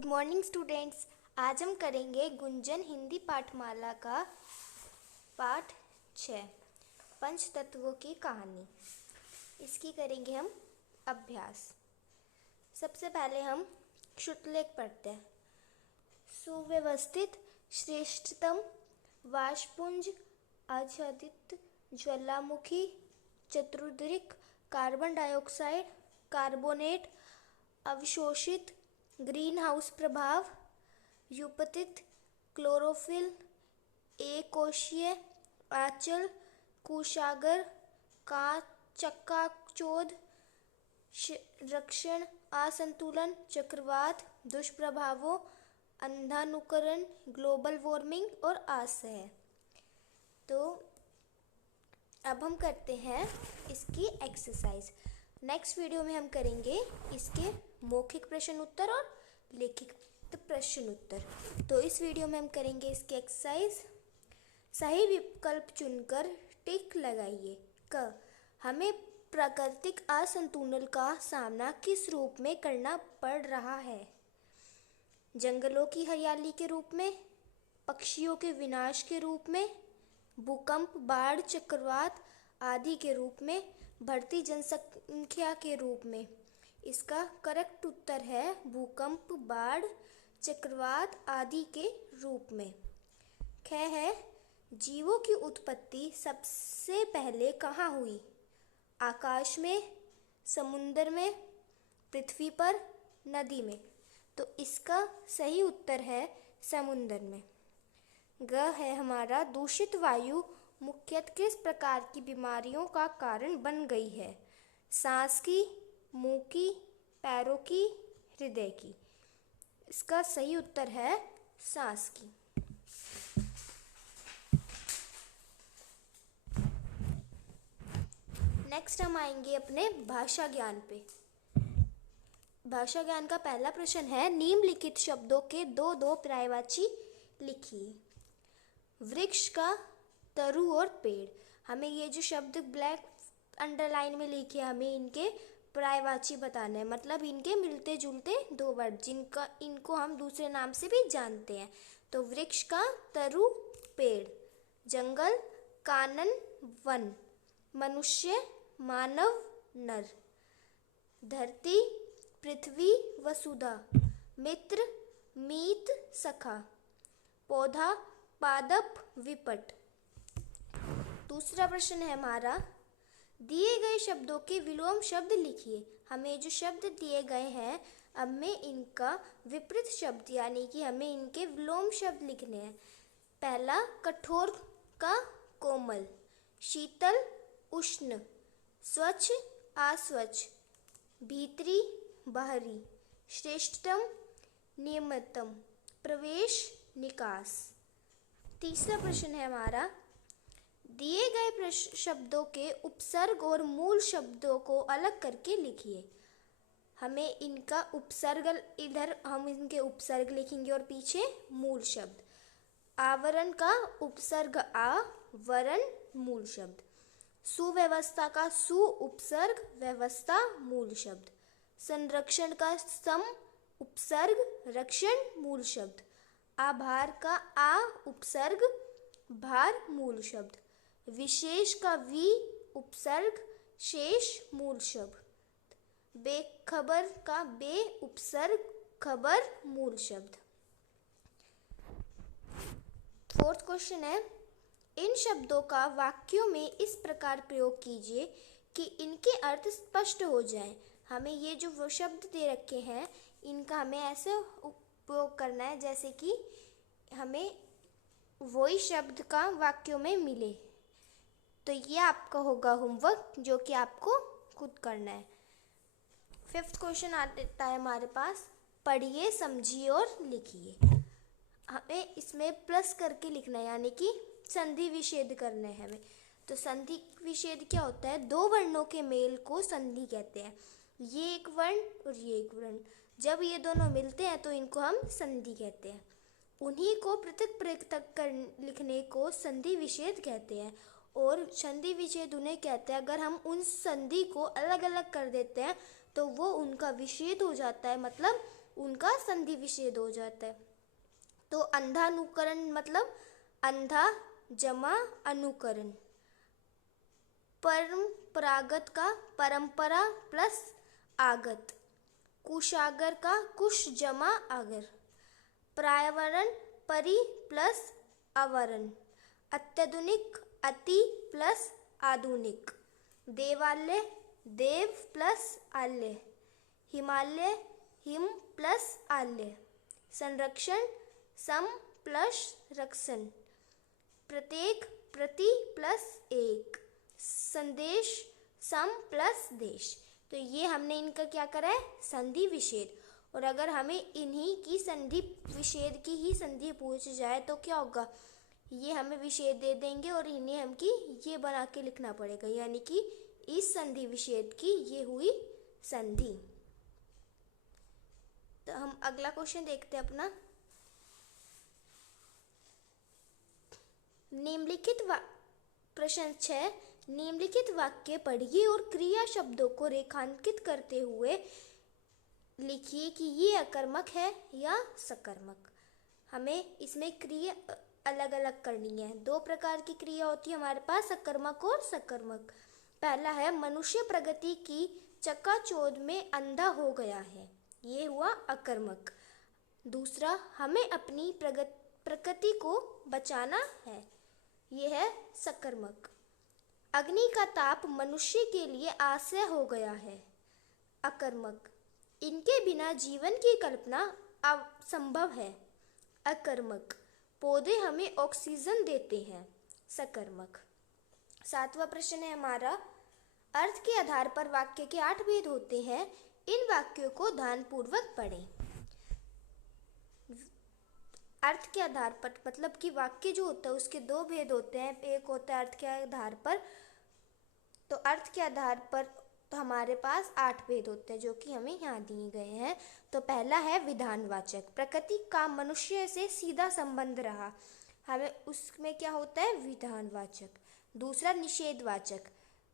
Good morning students. आज हम करेंगे गुंजन हिंदी पाठमाला का पाठ 6 पंचतत्वों की कहानी। इसकी करेंगे हम अभ्यास। सबसे पहले हम श्रुतलेख पढ़ते हैं। सुव्यवस्थित, श्रेष्ठतम, वाष्पपुंज, आच्छादित, ज्वालामुखी, चतुर्दिक, कार्बन डाइऑक्साइड, कार्बोनेट, अवशोषित, ग्रीन हाउस प्रभाव, युपतित, क्लोरोफिल, एकोशीय, आंचल, कुशागर, चक्काचौध, रक्षण, असंतुलन, चक्रवात, दुष्प्रभावों, अंधानुकरण, ग्लोबल वार्मिंग और आशय। तो अब हम करते हैं इसकी एक्सरसाइज। नेक्स्ट वीडियो में हम करेंगे इसके मौखिक प्रश्न उत्तर और लिखित प्रश्न उत्तर। तो इस वीडियो में हम करेंगे इसकी एक्सरसाइज। सही विकल्प चुनकर टिक लगाइए। क, हमें प्राकृतिक असंतुलन का सामना किस रूप में करना पड़ रहा है? जंगलों की हरियाली के रूप में, पक्षियों के विनाश के रूप में, भूकंप, बाढ़, चक्रवात आदि के रूप में, बढ़ती जनसंख्या के रूप में। इसका करेक्ट उत्तर है भूकंप, बाढ़, चक्रवात आदि के रूप में। ख है, जीवों की उत्पत्ति सबसे पहले कहाँ हुई? आकाश में, समुद्र में, पृथ्वी पर, नदी में। तो इसका सही उत्तर है समुद्र में। ग है हमारा, दूषित वायु मुख्यतः किस प्रकार की बीमारियों का कारण बन गई है? सांस की, मुंह की, पैरों की, हृदय की। इसका सही उत्तर है सांस की। नेक्स्ट हम आएंगे अपने भाषा ज्ञान पे। भाषा ज्ञान का पहला प्रश्न है, निम्नलिखित शब्दों के दो दो पर्यायवाची लिखिए। वृक्ष का, तरु और पेड़। हमें ये जो शब्द ब्लैक अंडरलाइन में लिखे, हमें इनके पर्यायवाची बताना है, मतलब इनके मिलते जुलते दो वर्ड जिनका इनको हम दूसरे नाम से भी जानते हैं। तो वृक्ष का, तरु, पेड़। जंगल, कानन, वन। मनुष्य, मानव, नर। धरती, पृथ्वी, वसुधा। मित्र, मीत, सखा। पौधा, पादप, विपट। दूसरा प्रश्न है हमारा, दिए गए शब्दों के विलोम शब्द लिखिए। हमें जो शब्द दिए गए हैं, हमें इनका विपरीत शब्द यानी कि हमें इनके विलोम शब्द लिखने हैं। पहला, कठोर का कोमल, शीतल, उष्ण, स्वच्छ, अस्वच्छ, भीतरी, बाहरी, श्रेष्ठतम, निम्नतम, प्रवेश, निकास। तीसरा प्रश्न है हमारा, दिए गए शब्दों के उपसर्ग और मूल शब्दों को अलग करके लिखिए। हमें इनका उपसर्ग, इधर हम इनके उपसर्ग लिखेंगे और पीछे मूल शब्द। आवरण का उपसर्ग आ, वरण मूल शब्द। सुव्यवस्था का सु उपसर्ग, व्यवस्था मूल शब्द। संरक्षण का सम उपसर्ग, रक्षण मूल शब्द। आभार का आ उपसर्ग, भार मूल शब्द। विशेष का वी उपसर्ग, शेष मूल शब्द। बेखबर का बे उपसर्ग, खबर मूल शब्द। फोर्थ क्वेश्चन है, इन शब्दों का वाक्यों में इस प्रकार प्रयोग कीजिए कि इनके अर्थ स्पष्ट हो जाएं। हमें ये जो वो शब्द दे रखे हैं, इनका हमें ऐसे उपयोग करना है जैसे कि हमें वही शब्द का वाक्यों में मिले। तो ये आपका होगा होमवर्क, जो कि आपको खुद करना है। फिफ्थ क्वेश्चन आता है हमारे पास, पढ़िए, समझिए और लिखिए। हमें इसमें प्लस करके लिखना है, यानी कि संधि विच्छेद करना है हमें। तो संधि विच्छेद क्या होता है? दो वर्णों के मेल को संधि कहते हैं। ये एक वर्ण और ये एक वर्ण, जब ये दोनों मिलते हैं तो इनको हम संधि कहते हैं। उन्हीं को पृथक पृथक कर लिखने को संधि विच्छेद कहते हैं। और संधि विच्छेद उन्हें कहते हैं अगर हम उन संधि को अलग अलग कर देते हैं तो वो उनका विच्छेद हो जाता है, मतलब उनका संधि विच्छेद हो जाता है। तो अंधानुकरण मतलब अंधा जमा अनुकरण। परंपरागत का परंपरा प्लस आगत। कुशागर का कुश जमा आगर। पर्यावरण परि प्लस आवरण। अत्याधुनिक अति प्लस आधुनिक। देवालय देव प्लस आल्य। हिमालय हिम प्लस आल्य। संरक्षण सम प्लस रक्षण। प्रत्येक प्रति प्लस एक। संदेश सम प्लस देश। तो ये हमने इनका क्या करा है, संधि विच्छेद। और अगर हमें इन्हीं की संधि विच्छेद की ही संधि पूछ जाए तो क्या होगा, ये हमें विच्छेद दे देंगे और इन्हें हम की ये बना के लिखना पड़ेगा, यानी कि इस संधि विच्छेद की ये हुई संधि। तो हम अगला क्वेश्चन देखते हैं अपना। निम्नलिखित प्रश्न 6, निम्नलिखित वाक्य पढ़िए और क्रिया शब्दों को रेखांकित करते हुए लिखिए कि ये अकर्मक है या सकर्मक। हमें इसमें क्रिया अलग अलग करनी है। दो प्रकार की क्रिया होती है हमारे पास, अकर्मक और सकर्मक। पहला है मनुष्य प्रगति की चकाचौंध में अंधा हो गया है, ये हुआ अकर्मक। दूसरा, हमें अपनी प्रकृति को बचाना है, ये है सकर्मक। अग्नि का ताप मनुष्य के लिए आश्रय हो गया है, अकर्मक। इनके बिना जीवन की कल्पना असंभव है, अकर्मक। पौधे हमें ऑक्सीजन देते हैं, सकर्मक। 7वां प्रश्न है हमारा, अर्थ के आधार पर वाक्य के 8 भेद होते हैं, इन वाक्यों को ध्यानपूर्वक पढ़ें। अर्थ के आधार पर मतलब कि वाक्य जो होता है उसके 2 भेद होते हैं। एक होता है अर्थ के आधार पर, तो अर्थ के आधार पर तो हमारे पास 8 भेद होते हैं जो कि हमें यहाँ दिए गए हैं। तो पहला है विधानवाचक, प्रकृति का मनुष्य से सीधा संबंध रहा, हमें उसमें क्या होता है, विधानवाचक। दूसरा निषेधवाचक,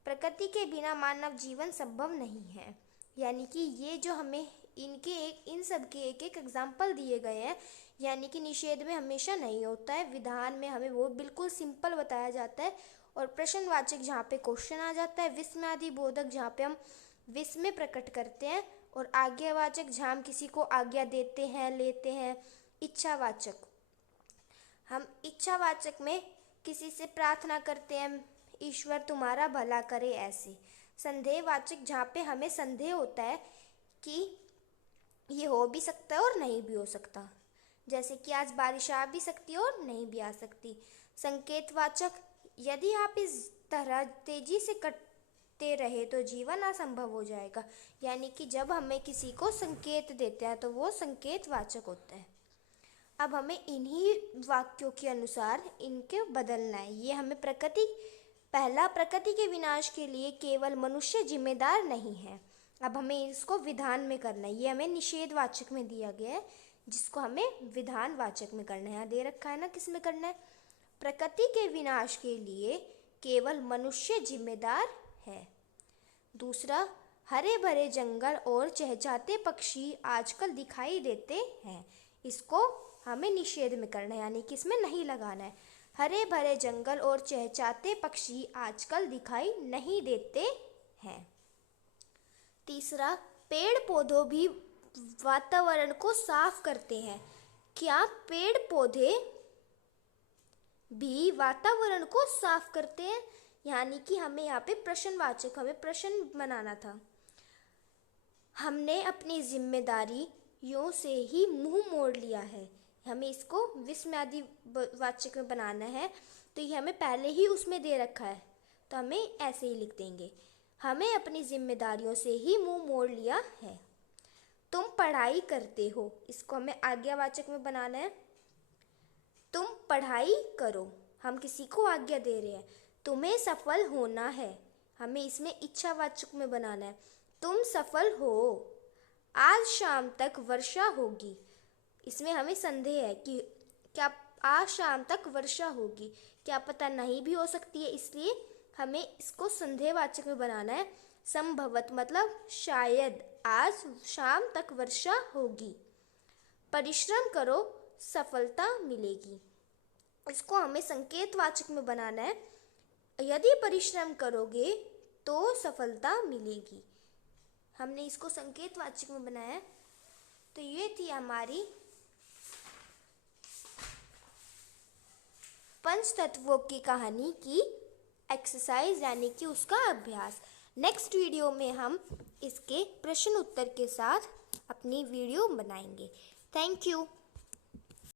प्रकृति के बिना मानव जीवन संभव नहीं है, यानी कि ये जो हमें इन सब के एक एक एग्जाम्पल दिए गए हैं, यानी कि निषेध में हमेशा नहीं होता है, विधान में हमें वो बिल्कुल सिंपल बताया जाता है। और प्रश्नवाचक जहाँ पे क्वेश्चन आ जाता है, विस्मयादि बोधक जहाँ पे हम विस्मय प्रकट करते हैं, और आज्ञावाचक जहाँ हम किसी को आज्ञा देते हैं, लेते हैं। इच्छावाचक, हम इच्छावाचक में किसी से प्रार्थना करते हैं, ईश्वर तुम्हारा भला करे, ऐसे। संदेहवाचक जहाँ पे हमें संदेह होता है कि ये हो भी सकता है और नहीं भी हो सकता, जैसे कि आज बारिश आ भी सकती है और नहीं भी आ सकती। संकेतवाचक, यदि आप इस तरह तेजी से कटते रहे तो जीवन असंभव हो जाएगा, यानी कि जब हमें किसी को संकेत देते हैं तो वो संकेतवाचक होता है। अब हमें इन्हीं वाक्यों के अनुसार इनके बदलना है। ये हमें पहला, प्रकृति के विनाश के लिए केवल मनुष्य जिम्मेदार नहीं है। अब हमें इसको विधान में करना है, ये हमें निषेधवाचक में दिया गया है, जिसको हमें विधानवाचक में करना है। यहाँ दे रखा है ना किस में करना है, प्रकृति के विनाश के लिए केवल मनुष्य जिम्मेदार है। दूसरा, हरे भरे जंगल और चहचहाते पक्षी आजकल दिखाई देते हैं, इसको हमें निषेध में करना है, यानी कि इसमें नहीं लगाना है। हरे भरे जंगल और चहचहाते पक्षी आजकल दिखाई नहीं देते हैं। तीसरा, पेड़ पौधों भी वातावरण को साफ करते हैं, क्या पेड़ पौधे भी वातावरण को साफ करते हैं, यानी कि हमें यहाँ पे प्रश्नवाचक, हमें प्रश्न बनाना था। हमने अपनी जिम्मेदारियों से ही मुंह मोड़ लिया है, हमें इसको विस्मयादि वाचक में बनाना है, तो ये हमें पहले ही उसमें दे रखा है, तो हमें ऐसे ही लिख देंगे, हमें अपनी जिम्मेदारियों से ही मुंह मोड़ लिया है। तुम पढ़ाई करते हो, इसको हमें आज्ञावाचक में बनाना है। तुम पढ़ाई करो, हम किसी को आज्ञा दे रहे हैं। तुम्हें सफल होना है, हमें इसमें इच्छावाचक में बनाना है। तुम सफल हो, आज शाम तक वर्षा होगी, इसमें हमें संदेह है कि क्या आज शाम तक वर्षा होगी, क्या पता नहीं भी हो सकती है, इसलिए हमें इसको संदेहवाचक में बनाना है। संभवत मतलब शायद आज शाम तक वर्षा होगी। परिश्रम करो, सफलता मिलेगी। इसको हमें संकेतवाचक में बनाना है। यदि परिश्रम करोगे तो सफलता मिलेगी। हमने इसको संकेतवाचक में बनाया है। तो ये थी हमारी पंचतत्वों की कहानी की एक्सरसाइज, यानी कि उसका अभ्यास। नेक्स्ट वीडियो में हम इसके प्रश्न उत्तर के साथ अपनी वीडियो बनाएंगे। Thank you.